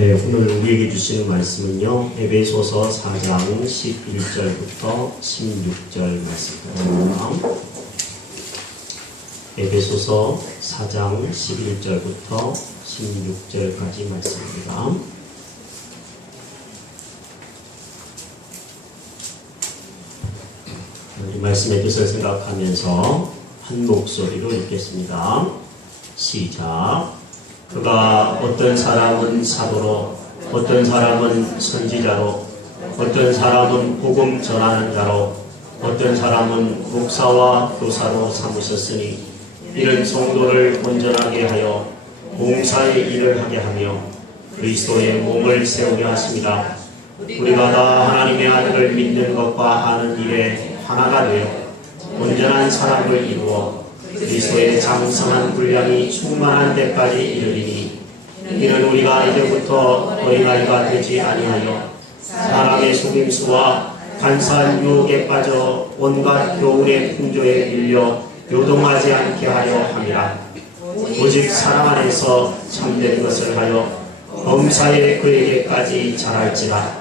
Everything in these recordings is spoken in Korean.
네, 오늘 우리에게 주시는 말씀은요, 에베소서 4장 11절부터 16절 말씀입니다. 에베소서 4장 11절부터 16절까지 말씀입니다. 이 말씀의 뜻을 생각하면서 한 목소리로 읽겠습니다. 시작. 그가 어떤 사람은 사도로, 어떤 사람은 선지자로, 어떤 사람은 복음 전하는 자로, 어떤 사람은 목사와 교사로 삼으셨으니 이는 성도를 온전하게 하여 봉사의 일을 하게 하며 그리스도의 몸을 세우려 하십니다. 우리가 다 하나님의 아들을 믿는 것과 아는 일에 하나가 되어 온전한 사람을 이루어 그리스도의 장성한 분량이 충만한 데까지 이르리니 이는 우리가 이제부터 어린아이가 되지 아니하여 사람의 속임수와 간사한 유혹에 빠져 온갖 교훈의 풍조에 밀려 요동하지 않게 하려 함이라. 오직 사랑 안에서 참된 것을 하여 범사에 그에게까지 자랄지라.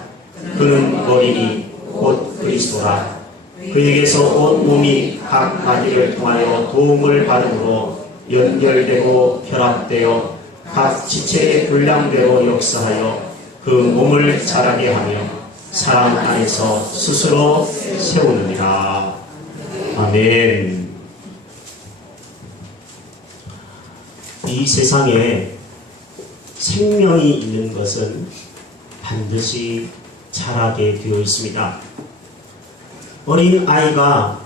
그는 머리니 곧 그리스도라. 그에게서 온 몸이 각 마디를 통하여 도움을 받음으로 연결되고 결합되어 각 지체의 분량대로 역사하여 그 몸을 자라게 하며 사랑 안에서 스스로 세우느니라. 아멘. 이 세상에 생명이 있는 것은 반드시 자라게 되어 있습니다. 어린 아이가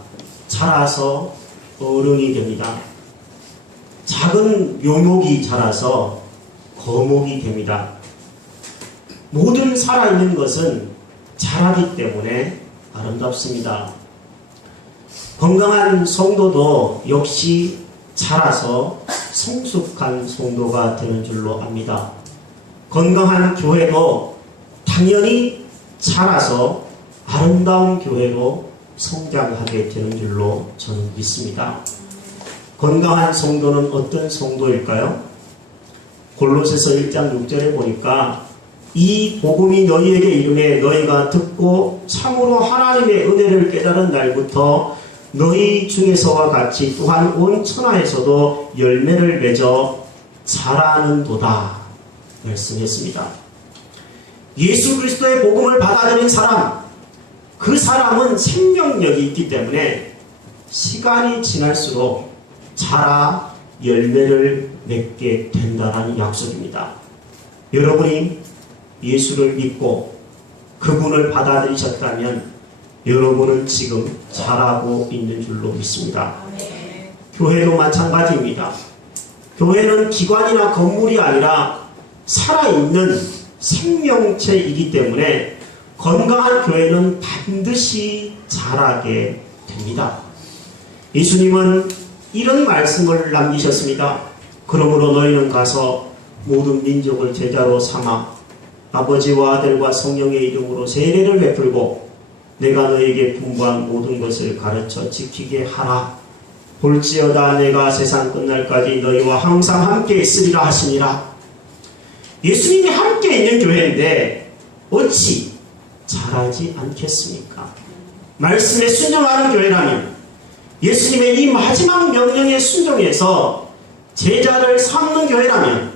자라서 어른이 됩니다. 작은 묘목이 자라서 거목이 됩니다. 모든 살아있는 것은 자라기 때문에 아름답습니다. 건강한 성도도 역시 자라서 성숙한 성도가 되는 줄로 압니다. 건강한 교회도 당연히 자라서 아름다운 교회로 성장하게 되는 줄로 저는 믿습니다. 건강한 성도는 어떤 성도일까요? 골로새서 1장 6절에 보니까 이 복음이 너희에게 이르매 너희가 듣고 참으로 하나님의 은혜를 깨달은 날부터 너희 중에서와 같이 또한 온 천하에서도 열매를 맺어 자라는도다 말씀했습니다. 예수 그리스도의 복음을 받아들인 사람, 그 사람은 생명력이 있기 때문에 시간이 지날수록 자라 열매를 맺게 된다는 약속입니다. 여러분이 예수를 믿고 그분을 받아들이셨다면 여러분은 지금 자라고 있는 줄로 믿습니다. 교회도 마찬가지입니다. 교회는 기관이나 건물이 아니라 살아있는 생명체이기 때문에 건강한 교회는 반드시 자라게 됩니다. 예수님은 이런 말씀을 남기셨습니다. 그러므로 너희는 가서 모든 민족을 제자로 삼아 아버지와 아들과 성령의 이름으로 세례를 베풀고 내가 너희에게 분부한 모든 것을 가르쳐 지키게 하라. 볼지어다 내가 세상 끝날까지 너희와 항상 함께 있으리라 하시니라. 예수님이 함께 있는 교회인데 어찌 자라지 않겠습니까? 말씀에 순종하는 교회라면 예수님의 이 마지막 명령에 순종해서 제자를 삼는 교회라면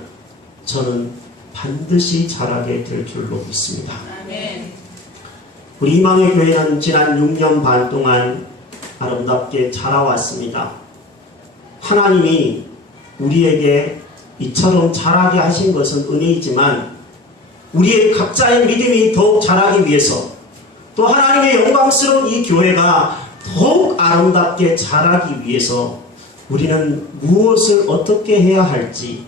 저는 반드시 자라게 될 줄로 믿습니다. 우리 희망의 교회는 지난 6년 반 동안 아름답게 자라왔습니다. 하나님이 우리에게 이처럼 자라게 하신 것은 은혜이지만 우리의 각자의 믿음이 더욱 자라기 위해서 또 하나님의 영광스러운 이 교회가 더욱 아름답게 자라기 위해서 우리는 무엇을 어떻게 해야 할지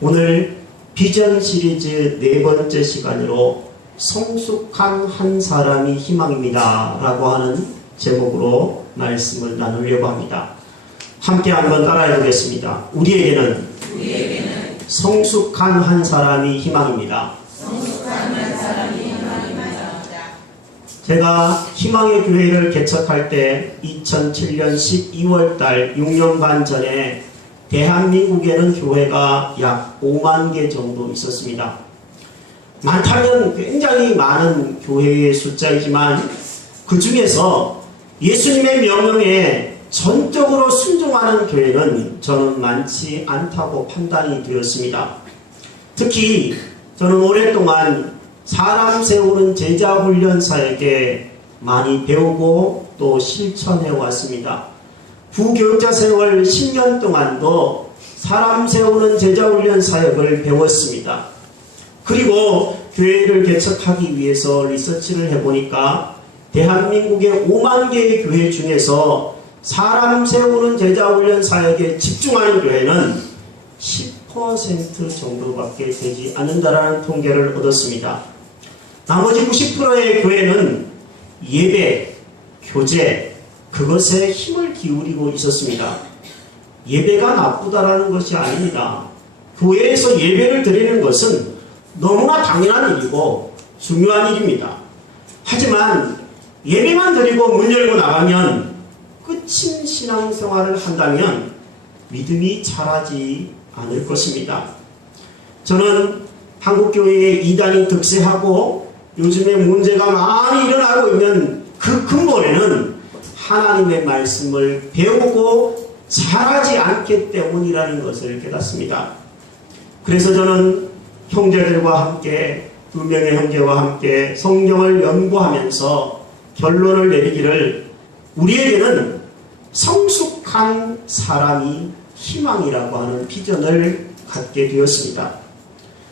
오늘 비전 시리즈 4번째 시간으로 성숙한 한 사람이 희망입니다 라고 하는 제목으로 말씀을 나누려고 합니다. 함께 한번 따라해 보겠습니다. 우리에게는 성숙한 한 사람이 희망입니다. 제가 희망의 교회를 개척할 때 2007년 12월 달 6년 반 전에 대한민국에는 교회가 약 5만 개 정도 있었습니다. 많다면 굉장히 많은 교회의 숫자이지만 그 중에서 예수님의 명령에 전적으로 순종하는 교회는 저는 많지 않다고 판단이 되었습니다. 특히 저는 오랫동안 사람 세우는 제자훈련사에게 많이 배우고 또 실천해 왔습니다. 부교육자 생활 10년 동안도 사람 세우는 제자훈련 사역을 배웠습니다. 그리고 교회를 개척하기 위해서 리서치를 해보니까 대한민국의 5만 개의 교회 중에서 사람 세우는 제자훈련 사역에 집중하는 교회는 10% 정도밖에 되지 않는다라는 통계를 얻었습니다. 나머지 90%의 교회는 예배, 교제, 그것에 힘을 기울이고 있었습니다. 예배가 나쁘다라는 것이 아닙니다. 교회에서 예배를 드리는 것은 너무나 당연한 일이고 중요한 일입니다. 하지만 예배만 드리고 문 열고 나가면 끝인 신앙생활을 한다면 믿음이 자라지 않을 것입니다. 저는 한국교회의 이단이 득세하고 요즘에 문제가 많이 일어나고 있는 그 근본에는 하나님의 말씀을 배우고 잘하지 않기 때문이라는 것을 깨닫습니다. 그래서 저는 형제들과 함께, 2명의 형제와 함께 성경을 연구하면서 결론을 내리기를, 우리에게는 성숙한 사람이 희망이라고 하는 비전을 갖게 되었습니다.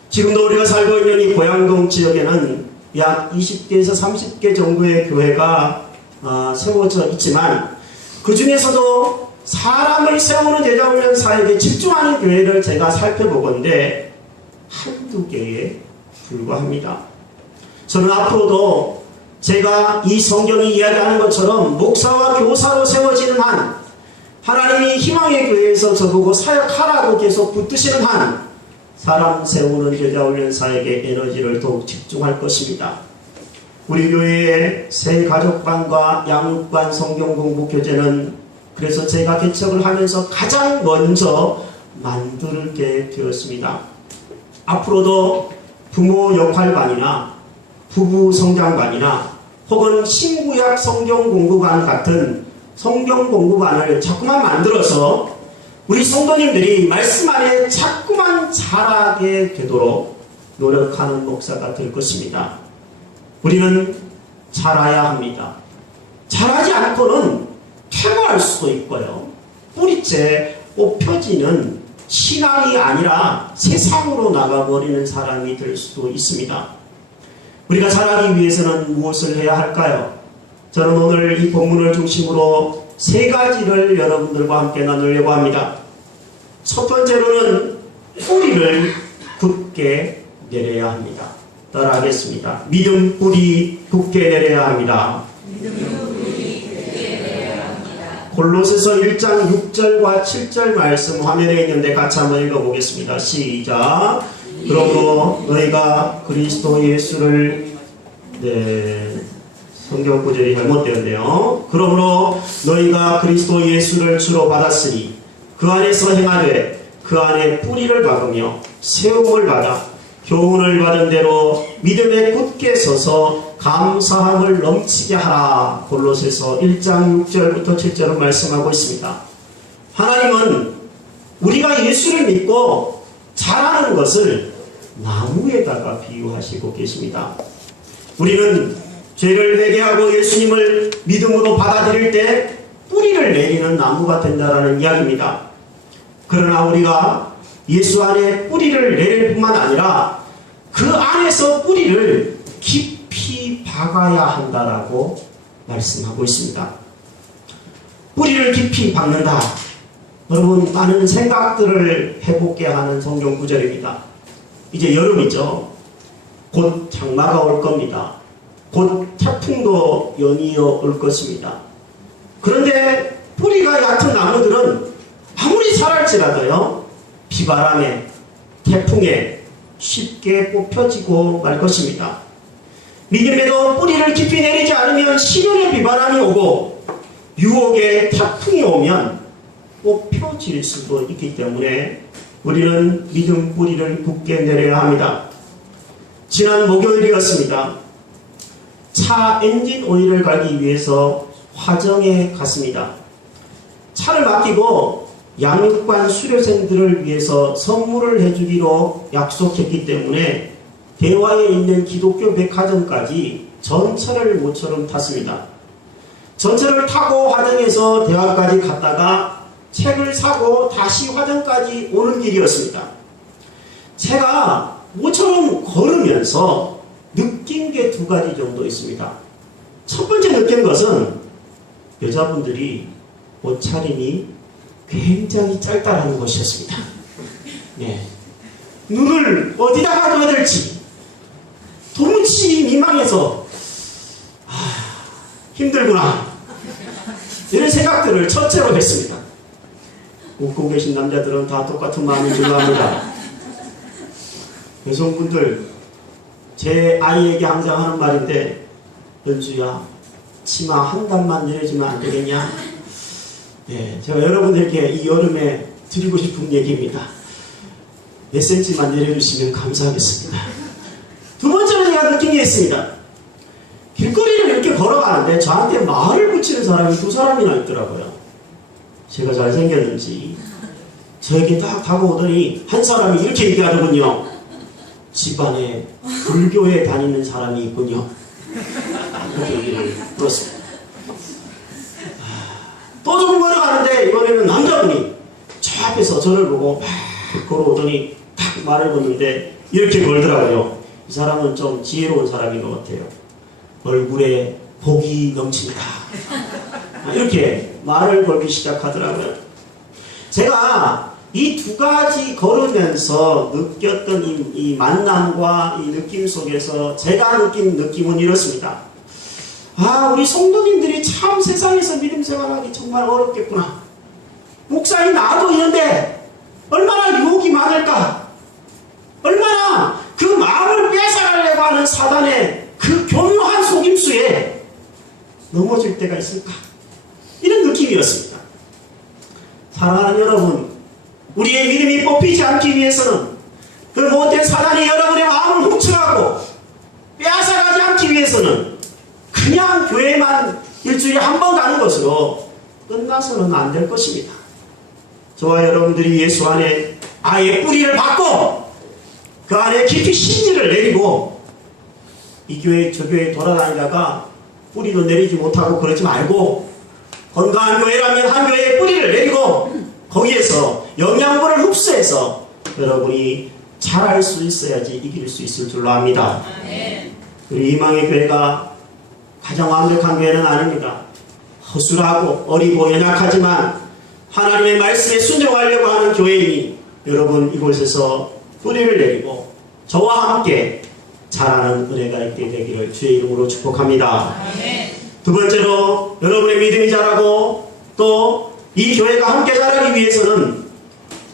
지금도 우리가 살고 있는 이 고양동 지역에는 약 20개에서 30개 정도의 교회가 세워져 있지만 그 중에서도 사람을 세우는 제자훈련 사역에 집중하는 교회를 제가 살펴보건대 한두 개에 불과합니다. 저는 앞으로도 제가 이 성경이 이야기하는 것처럼 목사와 교사로 세워지는 한, 하나님이 희망의 교회에서 저보고 사역하라고 계속 붙드시는 한, 사람 세우는 제자훈련 사역에 에너지를 더욱 집중할 것입니다. 우리 교회의 새 가족반과 양육반 성경공부 교재는 그래서 제가 개척을 하면서 가장 먼저 만들게 되었습니다. 앞으로도 부모 역할반이나 부부 성장반이나 혹은 신구약 성경공부반 같은 성경공부반을 자꾸만 만들어서 우리 성도님들이 말씀 안에 자꾸만 자라게 되도록 노력하는 목사가 될 것입니다. 우리는 자라야 합니다. 자라지 않고는 퇴보할 수도 있고요. 뿌리째 뽑혀지는 신앙이 아니라 세상으로 나가버리는 사람이 될 수도 있습니다. 우리가 자라기 위해서는 무엇을 해야 할까요? 저는 오늘 이 본문을 중심으로 세 가지를 여러분들과 함께 나누려고 합니다. 첫 번째로는 뿌리를 굳게 내려야 합니다. 따라하겠습니다. 믿음 뿌리 굳게 내려야 합니다. 골로새서 1장 6절과 7절 말씀 화면에 있는데 같이 한번 읽어보겠습니다. 시작. 그러므로 너희가 그리스도 예수를, 성경 구절이 잘못되었네요. 그러므로 너희가 그리스도 예수를 주로 받았으니 그 안에서 행하되 그 안에 뿌리를 박으며 세움을 받아 교훈을 받은 대로 믿음에 굳게 서서 감사함을 넘치게 하라. 골로새서 1장 6절부터 7절은 말씀하고 있습니다. 하나님은 우리가 예수를 믿고 자라는 것을 나무에다가 비유하시고 계십니다. 우리는 죄를 회개하고 예수님을 믿음으로 받아들일 때 뿌리를 내리는 나무가 된다는 이야기입니다. 그러나 우리가 예수 안에 뿌리를 내릴 뿐만 아니라 그 안에서 뿌리를 깊이 박아야 한다라고 말씀하고 있습니다. 뿌리를 깊이 박는다. 여러분, 많은 생각들을 해보게 하는 성경 구절입니다. 이제 여름이죠. 곧 장마가 올 겁니다. 곧 태풍도 연이어 올 것입니다. 그런데 뿌리가 얕은 나무들은 아무리 자랄지라도요, 비바람에, 태풍에 쉽게 뽑혀지고 말 것입니다. 믿음에도 뿌리를 깊이 내리지 않으면 시련의 비바람이 오고 유혹의 태풍이 오면 뽑혀질 수도 있기 때문에 우리는 믿음 뿌리를 굳게 내려야 합니다. 지난 목요일이었습니다. 차 엔진 오일을 갈기 위해서 화정에 갔습니다. 차를 맡기고 양육관 수료생들을 위해서 선물을 해주기로 약속했기 때문에 대화에 있는 기독교 백화점까지 전철을 모처럼 탔습니다. 전철을 타고 화정에서 대학까지 갔다가 책을 사고 다시 화정까지 오는 길이었습니다. 제가 모처럼 걸으면서 느낀 게 두 가지 정도 있습니다. 첫 번째 느낀 것은 여자분들이 옷차림이 굉장히 짤짤한 것이었습니다. 네. 눈을 어디다가 둬야 될지 도무지 민망해서 힘들구나 이런 생각들을 첫째로 했습니다. 웃고 계신 남자들은 다 똑같은 마음인 줄 압니다. 여성분들, 제 아이에게 항상 하는 말인데, 연주야, 치마 한 단만 내려주면 안 되겠냐? 네, 제가 여러분들께 이 여름에 드리고 싶은 얘기입니다. 몇 센치만 내려주시면 감사하겠습니다. 두 번째로 제가 느낀 게 있습니다. 길거리를 이렇게 걸어가는데 저한테 말을 붙이는 사람이 두 사람이나 있더라고요. 제가 잘생겼는지 저에게 딱 다가오더니 한 사람이 이렇게 얘기하더군요. 집안에 불교에 다니는 사람이 있군요. 그렇게 얘기를 들었습니다. 또 조금 걸어가는데 이번에는 남자분이 저 앞에서 저를 보고 막 걸어오더니 딱 말을 붙는데 이렇게 걸더라고요. 이 사람은 좀 지혜로운 사람인 것 같아요. 얼굴에 복이 넘칩니다. 이렇게 말을 걸기 시작하더라고요. 제가 이 두 가지 걸으면서 느꼈던 이 만남과 이 느낌 속에서 제가 느낀 느낌은 이렇습니다. 우리 성도님들이 참 세상에서 믿음 생활하기 정말 어렵겠구나. 목사님 나도 이런데 얼마나 유혹이 많을까? 얼마나 그 마음을 뺏어가려고 하는 사단의 그 교묘한 속임수에 넘어질 때가 있을까? 이런 느낌이었습니다. 사랑하는 여러분, 우리의 믿음이 뽑히지 않기 위해서는 그 못된 사단이 여러분의 마음을 훔쳐가고 빼앗아가지 않기 위해서는 그냥 교회만 일주일에 한 번 가는 것으로 끝나서는 안 될 것입니다. 저와 여러분들이 예수 안에 아예 뿌리를 받고 그 안에 깊이 심지를 내리고 이 교회 저 교회 돌아다니다가 뿌리도 내리지 못하고 그러지 말고 건강한 교회라면 한 교회에 뿌리를 내리고 거기에서 영양분을 흡수해서 여러분이 잘할 수 있어야지 이길 수 있을 줄로 압니다. 우리 희망의 교회가 가장 완벽한 교회는 아닙니다. 허술하고 어리고 연약하지만 하나님의 말씀에 순종하려고 하는 교회이니 여러분 이곳에서 뿌리를 내리고 저와 함께 자라는 은혜가 있게 되기를 주의 이름으로 축복합니다. 두 번째로 여러분의 믿음이 자라고 또 이 교회가 함께 자라기 위해서는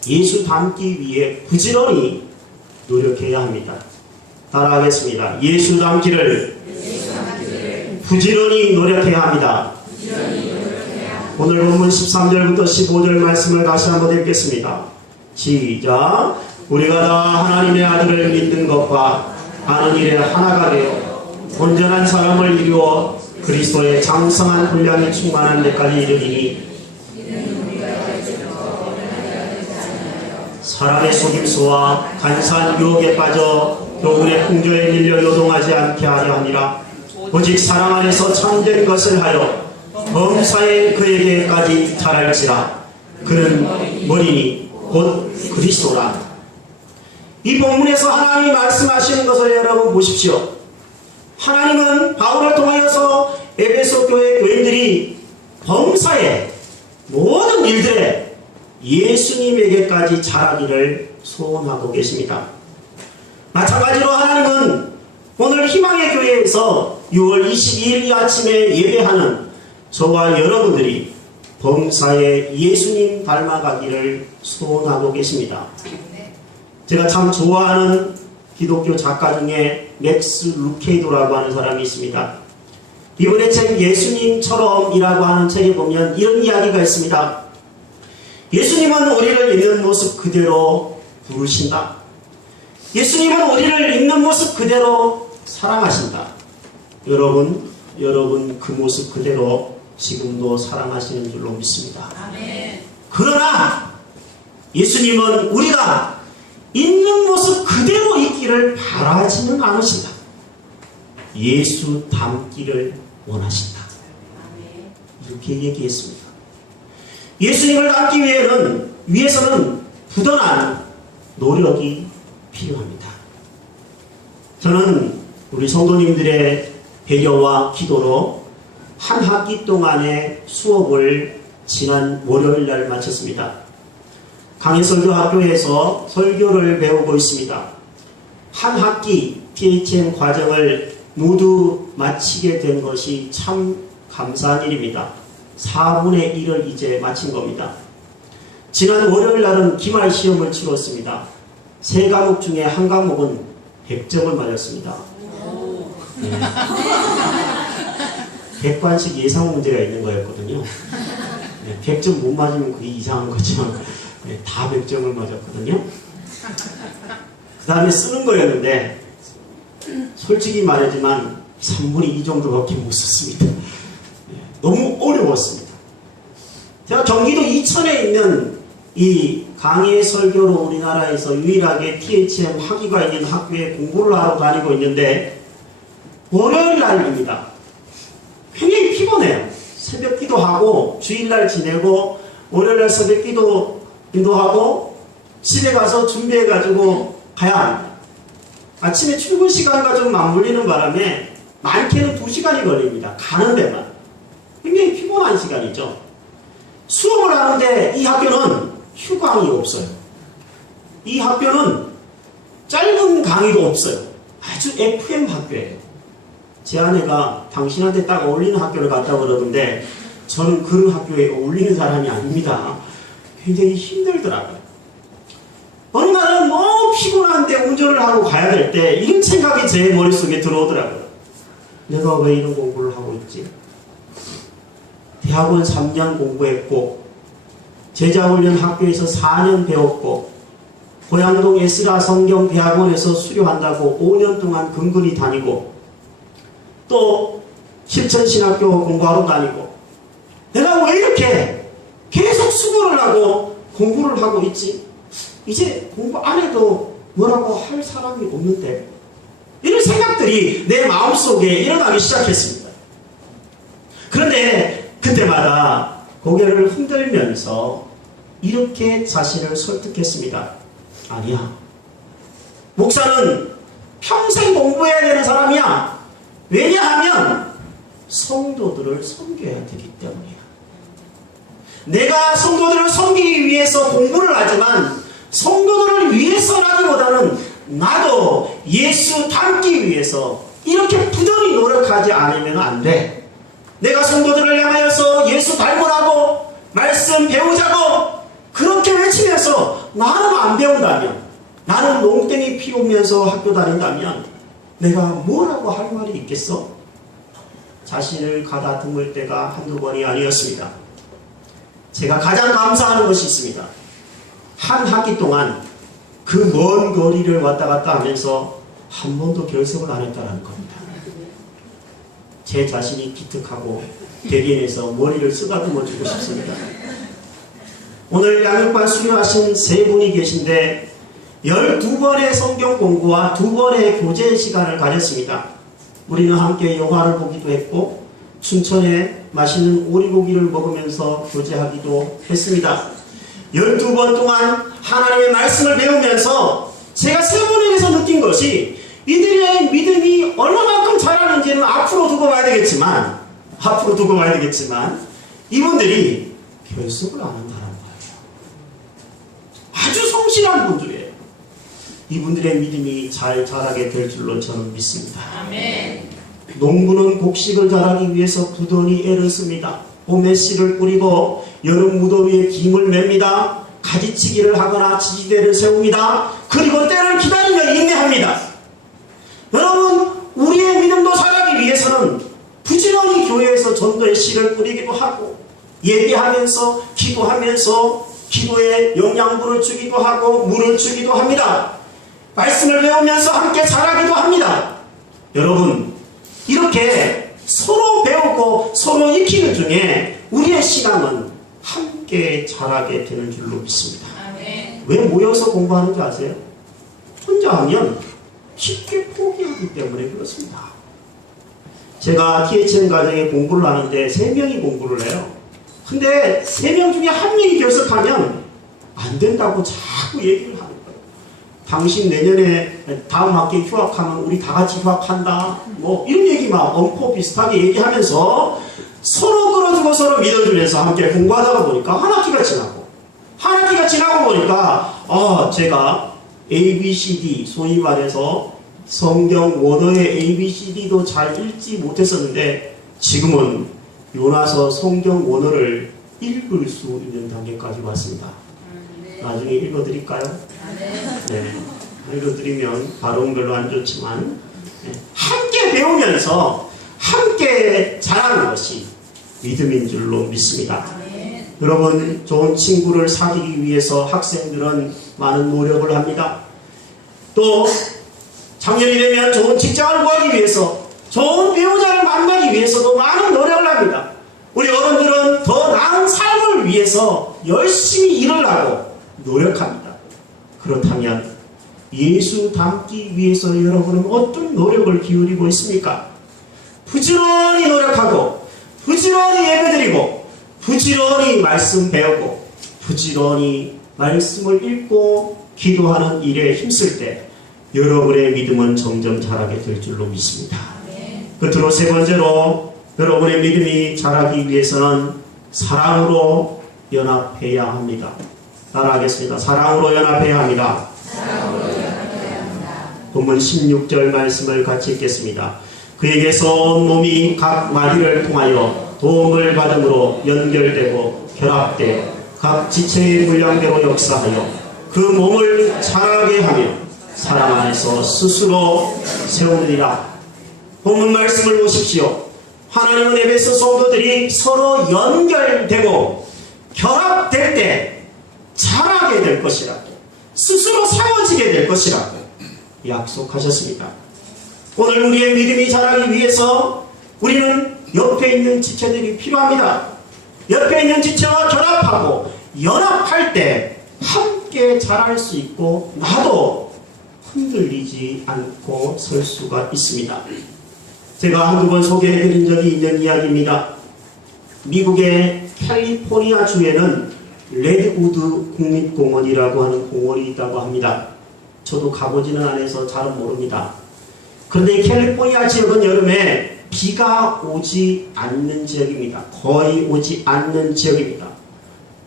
예수 닮기 위해 부지런히 노력해야 합니다. 따라하겠습니다. 예수 닮기를 부지런히 노력해야 합니다. 오늘 본문 13절부터 15절 말씀을 다시 한번 읽겠습니다. 시작. 우리가 다 하나님의 아들을 믿는 것과 아는 일에 하나가 되어 온전한 사람을 이루어 그리스도의 장성한 분량이 충만한 데까지 이르리니 사람의 속임수와 간사한 유혹에 빠져 교훈의 풍조에 밀려 요동하지 않게 하려 함이라. 오직 사랑 안에서 참된 것을 하여 범사에 그에게까지 자랄지라. 그는 머리니 곧 그리스도라. 이 본문에서 하나님이 말씀하시는 것을 여러분 보십시오. 하나님은 바울을 통하여서 에베소 교회 교인들이 범사에 모든 일들에 예수님에게까지 자라기를 소원하고 계십니다. 마찬가지로 하나님은 오늘 희망의 교회에서 6월 22일 이 아침에 예배하는 저와 여러분들이 범사에 예수님 닮아가기를 소원하고 계십니다. 제가 참 좋아하는 기독교 작가 중에 맥스 루케이도라고 하는 사람이 있습니다. 이번에 책 예수님처럼이라고 하는 책에 보면 이런 이야기가 있습니다. 예수님은 우리를 있는 모습 그대로 부르신다. 예수님은 우리를 있는 모습 그대로 사랑하신다. 여러분 그 모습 그대로 지금도 사랑하시는 줄로 믿습니다. 아멘. 그러나 예수님은 우리가 있는 모습 그대로 있기를 바라지는 않으신다. 예수 닮기를 원하신다. 아멘. 이렇게 얘기했습니다. 예수님을 닮기 위해서는 부단한 노력이 필요합니다. 저는 우리 성도님들의 배려와 기도로 한 학기 동안의 수업을 지난 월요일 날 마쳤습니다. 강해설교학교에서 설교를 배우고 있습니다. 한 학기 THM 과정을 모두 마치게 된 것이 참 감사한 일입니다. 4분의 1을 이제 마친 겁니다. 지난 월요일 날은 기말 시험을 치렀습니다. 3과목 중에 한 과목은 100점을 맞았습니다. 네. 객관식 예상 문제가 있는 거였거든요. 네, 100점 못 맞으면 그게 이상한 거지만 네, 다 100점을 맞았거든요. 그 다음에 쓰는 거였는데 솔직히 말하지만 3분의 2 정도밖에 못 썼습니다. 네, 너무 어려웠습니다. 제가 경기도 이천에 있는 이 강의 설교로 우리나라에서 유일하게 THM 학위가 있는 학교에 공부를 하러 다니고 있는데 월요일 날입니다. 굉장히 피곤해요. 새벽 기도하고 주일날 지내고 월요일날 새벽 기도하고 집에 가서 준비해가지고 가야 합니다. 아침에 출근 시간과 좀 맞물리는 바람에 많게는 2시간이 걸립니다. 가는 데만. 굉장히 피곤한 시간이죠. 수업을 하는데 이 학교는 휴강이 없어요. 이 학교는 짧은 강의도 없어요. 아주 FM 학교예요. 제 아내가 당신한테 딱 어울리는 학교를 갔다고 그러는데 저는 그런 학교에 어울리는 사람이 아닙니다. 굉장히 힘들더라고요. 어느 날은 너무 피곤한데 운전을 하고 가야 될 때 이런 생각이 제 머릿속에 들어오더라고요. 내가 왜 이런 공부를 하고 있지? 대학원 3년 공부했고 제자훈련 학교에서 4년 배웠고 고양동 에스라 성경대학원에서 수료한다고 5년 동안 근근히 다니고 또 실천신학교 공부하러 다니고 내가 왜 이렇게 계속 수고를 하고 공부를 하고 있지? 이제 공부 안 해도 뭐라고 할 사람이 없는데 이런 생각들이 내 마음속에 일어나기 시작했습니다. 그런데 그때마다 고개를 흔들면서 이렇게 자신을 설득했습니다. 아니야. 목사는 평생 공부해야 되는 사람이야. 왜냐하면 성도들을 섬겨야 되기 때문이야. 내가 성도들을 섬기기 위해서 공부를 하지만 성도들을 위해서라기보다는 나도 예수 닮기 위해서 이렇게 부단히 노력하지 않으면 안 돼. 내가 성도들을 향하여서 예수 닮으라고 말씀 배우자고 그렇게 외치면서 나는 안 배운다면 나는 농땡이 피우면서 학교 다닌다면 내가 뭐라고 할 말이 있겠어? 자신을 가다듬을 때가 한두 번이 아니었습니다. 제가 가장 감사하는 것이 있습니다. 한 학기 동안 그 먼 거리를 왔다 갔다 하면서 한 번도 결석을 안 했다는 겁니다. 제 자신이 기특하고 대변에서 머리를 쓰다듬어 주고 싶습니다. 오늘 양육반 수료하신 3분이 계신데 12번의 성경 공부와 2번의 교제 시간을 가졌습니다. 우리는 함께 영화를 보기도 했고 춘천에 맛있는 오리고기를 먹으면서 교제하기도 했습니다. 12번 동안 하나님의 말씀을 배우면서 제가 3분에게서 느낀 것이 이들의 믿음이 얼마만큼 자라는지는 앞으로 두고 봐야 되겠지만 이분들이 결석을 안 한다는 거예요. 아주 성실한 분들이에요. 이분들의 믿음이 잘 자라게 될 줄로 저는 믿습니다. 아멘. 농부는 곡식을 자라기 위해서 부단히 애를 씁니다. 봄에 씨를 뿌리고 여름 무더위에 김을 맵니다. 가지치기를 하거나 지지대를 세웁니다. 그리고 때를 기다리며 인내합니다. 여러분, 우리의 믿음도 자라기 위해서는 부지런히 교회에서 전도의 씨를 뿌리기도 하고 예배하면서 기도하면서 기도에 영양분을 주기도 하고 물을 주기도 합니다. 말씀을 배우면서 함께 자라기도 합니다. 여러분, 이렇게 서로 배우고 서로 익히는 중에 우리의 신앙은 함께 자라게 되는 줄로 믿습니다. 아멘. 왜 모여서 공부하는 줄 아세요? 혼자 하면 쉽게 포기하기 때문에 그렇습니다. 제가 THM 과정에 공부를 하는데 3명이 공부를 해요. 근데 3명 중에 1명이 결석하면 안 된다고 자꾸 얘기를 하는 거예요. 당신 내년에 다음 학기에 휴학하면 우리 다 같이 휴학한다. 뭐 이런 얘기 막 엄포 비슷하게 얘기하면서 서로 끌어주고 서로 믿어주면서 함께 공부하다가 보니까 한 학기가 지나고 보니까 제가 ABCD 소위 말해서 성경 원어의 ABCD도 잘 읽지 못했었는데 지금은 요나서 성경 원어를 읽을 수 있는 단계까지 왔습니다. 나중에 읽어드릴까요? 네. 읽어드리면 발음 별로 안 좋지만 함께 배우면서 함께 자라는 것이 믿음인 줄로 믿습니다. 여러분, 좋은 친구를 사귀기 위해서 학생들은 많은 노력을 합니다. 또 작년이 되면 좋은 직장을 구하기 위해서, 좋은 배우자를 만나기 위해서도 많은 노력을 합니다. 우리 어른들은 더 나은 삶을 위해서 열심히 일을 하고 노력합니다. 그렇다면 예수 닮기 위해서 여러분은 어떤 노력을 기울이고 있습니까? 부지런히 노력하고 부지런히 예배드리고 부지런히 말씀 배우고 부지런히 말씀을 읽고 기도하는 일에 힘쓸 때 여러분의 믿음은 점점 자라게 될 줄로 믿습니다. 끝으로 3번째로 여러분의 믿음이 자라기 위해서는 사랑으로 연합해야 합니다. 따라하겠습니다. 사랑으로 연합해야 합니다. 본문 16절 말씀을 같이 읽겠습니다. 그에게서 온 몸이 각 마디를 통하여 도움을 받음으로 연결되고 결합돼 각 지체의 분량대로 역사하여 그 몸을 자라게 하며 사랑 안에서 스스로 세우느니라. 본문 말씀을 보십시오. 하나님은 에베소 성도들이 서로 연결되고 결합될 때 자라게 될 것이라고, 스스로 세워지게 될 것이라고 약속하셨습니다. 오늘 우리의 믿음이 자라기 위해서 우리는 옆에 있는 지체들이 필요합니다. 옆에 있는 지체와 결합하고 연합할 때 함께 자랄 수 있고 나도 흔들리지 않고 설 수가 있습니다. 제가 한두 번 소개해드린 적이 있는 이야기입니다. 미국의 캘리포니아 주에는 레드우드 국립공원이라고 하는 공원이 있다고 합니다. 저도 가보지는 않아서 잘은 모릅니다. 그런데 캘리포니아 지역은 여름에 비가 오지 않는 지역입니다. 거의 오지 않는 지역입니다.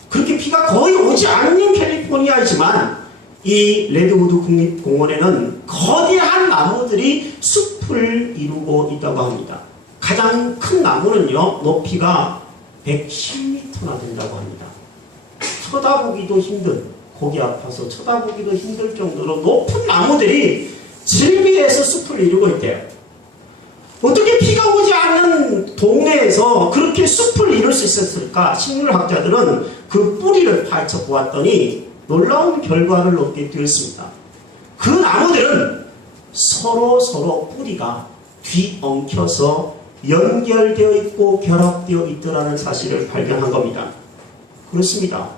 그렇게 비가 거의 오지 않는 캘리포니아이지만 이 레드우드 국립공원에는 거대한 나무들이 숲을 이루고 있다고 합니다. 가장 큰 나무는요, 높이가 110m나 된다고 합니다. 쳐다보기도 힘든, 고기 아파서 쳐다보기도 힘들 정도로 높은 나무들이 질비해서 숲을 이루고 있대요. 어떻게 비가 오지 않는 동네에서 그렇게 숲을 이룰 수 있었을까? 식물학자들은 그 뿌리를 파헤쳐 보았더니 놀라운 결과를 얻게 되었습니다. 그 나무들은 서로 뿌리가 뒤엉켜서 연결되어 있고 결합되어 있더라는 사실을 발견한 겁니다. 그렇습니다.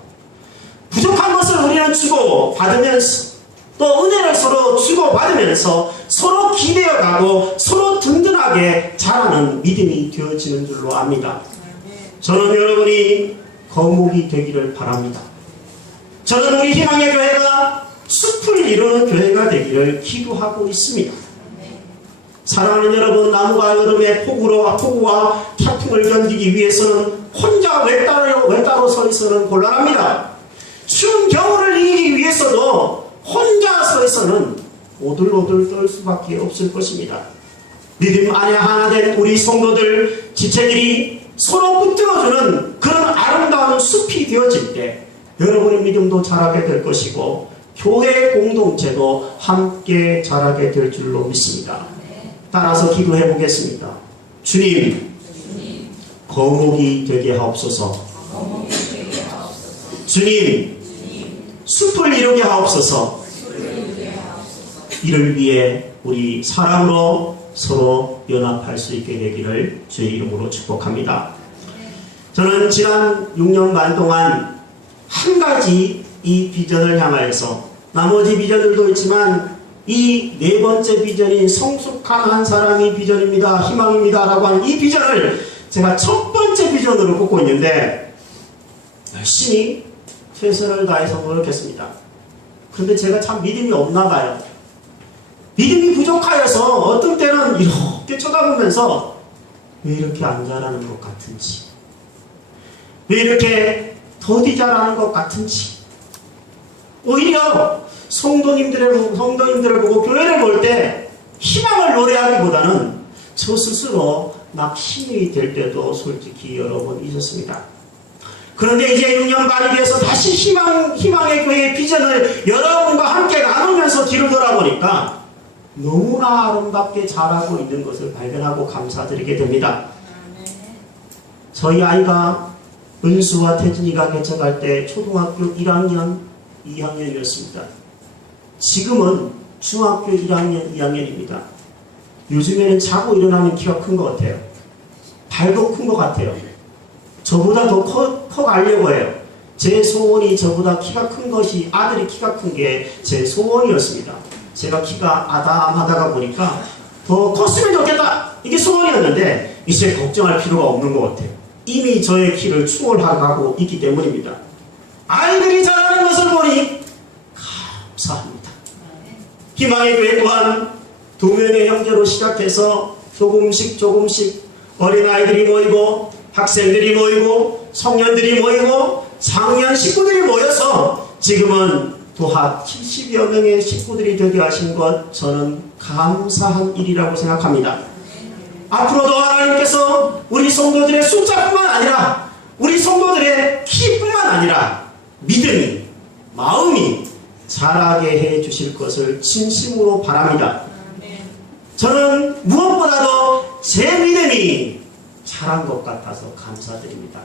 부족한 것을 우리는 주고 받으면서 또 은혜를 서로 주고 받으면서 서로 기대어가고 서로 든든하게 자라는 믿음이 되어지는 줄로 압니다. 저는 여러분이 거목이 되기를 바랍니다. 저는 우리 희망의 교회가 숲을 이루는 교회가 되기를 기도하고 있습니다. 사랑하는 여러분, 나무가 여름에 폭우와 태풍을 견디기 위해서는 혼자 외따로 서 있어는 곤란합니다. 추운 겨울을 이기기 위해서도 혼자 서 있어는 오들오들 떨 수밖에 없을 것입니다. 믿음 안에 하나 된 우리 성도들, 지체들이 서로 붙들어주는 그런 아름다운 숲이 되어질 때 여러분의 믿음도 자라게 될 것이고 교회 공동체도 함께 자라게 될 줄로 믿습니다. 따라서 기도해 보겠습니다. 주님, 거목이 되게 하옵소서. 주님, 숲을 이루게 하옵소서. 이를 위해 우리 사랑으로 서로 연합할 수 있게 되기를 주의 이름으로 축복합니다. 저는 지난 6년 반 동안 한 가지 이 비전을 향하여서 나머지 비전들도 있지만 이 네 번째 비전인 성숙한 한 사람이 비전입니다. 희망입니다. 라고 하는 이 비전을 제가 첫 번째 비전으로 꼽고 있는데 열심히 최선을 다해서 노력했습니다. 그런데 제가 참 믿음이 없나 봐요. 믿음이 부족하여서 어떤 때는 이렇게 쳐다보면서 왜 이렇게 안 자라는 것 같은지, 왜 이렇게 더디 자라는 것 같은지, 오히려 성도님들을 보고 교회를 볼 때 희망을 노래하기보다는 저 스스로 막 힘이 될 때도 솔직히 여러 번 있었습니다. 그런데 이제 6년 반이 돼서 다시 희망의 교회의 비전을 여러분과 함께 나누면서 뒤를 돌아보니까 너무나 아름답게 자라고 있는 것을 발견하고 감사드리게 됩니다. 저희 아이가 은수와 태진이가 개척할 때 초등학교 1학년, 2학년이었습니다. 지금은 중학교 1학년, 2학년입니다. 요즘에는 자고 일어나면 키가 큰 것 같아요. 발도 큰 것 같아요. 저보다 더 커가려고 해요. 제 소원이 저보다 키가 큰 것이, 아들이 키가 큰 게 제 소원이었습니다. 제가 키가 아담하다가 보니까 더 컸으면 좋겠다, 이게 소원이었는데 이제 걱정할 필요가 없는 것 같아요. 이미 저의 키를 추월하고 있기 때문입니다. 아이들이 자라는 것을 보니 감사합니다. 희망의 교회 또한 2명의 형제로 시작해서 조금씩 어린아이들이 모이고 학생들이 모이고 청년들이 모이고 장년 식구들이 모여서 지금은 도합 70여 명의 식구들이 되게 하신 것, 저는 감사한 일이라고 생각합니다. 앞으로도 하나님께서 우리 성도들의 숫자뿐만 아니라 우리 성도들의 키뿐만 아니라 믿음이, 마음이 자라게 해 주실 것을 진심으로 바랍니다. 저는 무엇보다도 제 믿음이 자란 것 같아서 감사드립니다.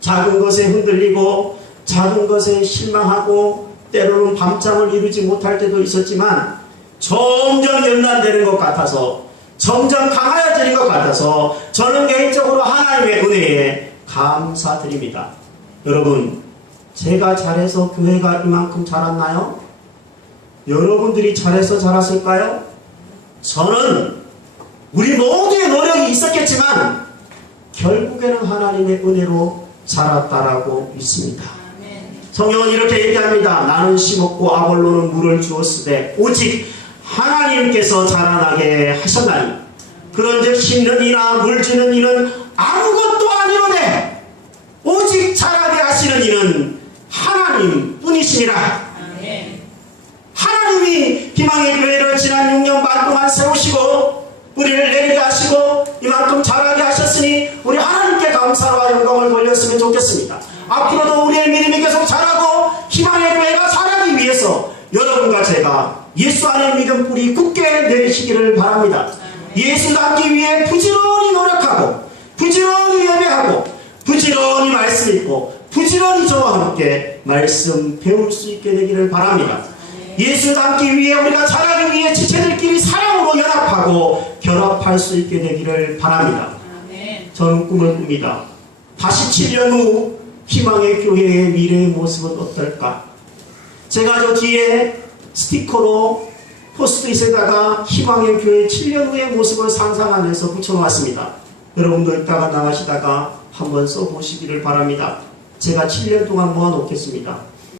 작은 것에 흔들리고 작은 것에 실망하고 때로는 밤잠을 이루지 못할 때도 있었지만 점점 연단되는 것 같아서, 점점 강하여지는 것 같아서 저는 개인적으로 하나님의 은혜에 감사드립니다. 여러분, 제가 잘해서 교회가 이만큼 자랐나요? 여러분들이 잘해서 자랐을까요? 저는 우리 모두의 노력이 있었겠지만 결국에는 하나님의 은혜로 자랐다라고 믿습니다. 성경은 이렇게 얘기합니다. 나는 심었고 아볼로는 물을 주었으되 오직 하나님께서 자라나게 하셨나니 그런즉 심는 이나 물 주는 이는 아무것도 아니로되 오직 자라게 하시는 이는 하나님 뿐이시니라. 하나님이 희망의 교회를 지난 6년 반 동안 세우시고 뿌리를 내리게 하시고 이만큼 자라게 하셨으니 우리 하나님께 감사와 영광을 돌렸으면 좋겠습니다. 앞으로도 우리의 믿음이 계속 자라고 희망의 교회가 자라기 위해서 여러분과 제가 예수 안의 믿음 뿌리 굳게 내리시기를 바랍니다. 예수 닮기 위해 부지런히 노력하고 부지런히 예배하고 부지런히 말씀 읽고 부지런히 저와 함께 말씀 배울 수 있게 되기를 바랍니다. 예수 닮기 위해 우리가 자라기 위해 지체들끼리 사랑으로 연합하고 결합할 수 있게 되기를 바랍니다. 저는 꿈을 꿉니다. 다시 7년 후 희망의 교회의 미래의 모습은 어떨까? 제가 저 뒤에 스티커로 포스트잇에다가 희망의 교회 7년 후의 모습을 상상하면서 붙여놓았습니다. 여러분도 이따가 나가시다가 한번 써보시기를 바랍니다. 제가 7년 동안 모아놓겠습니다.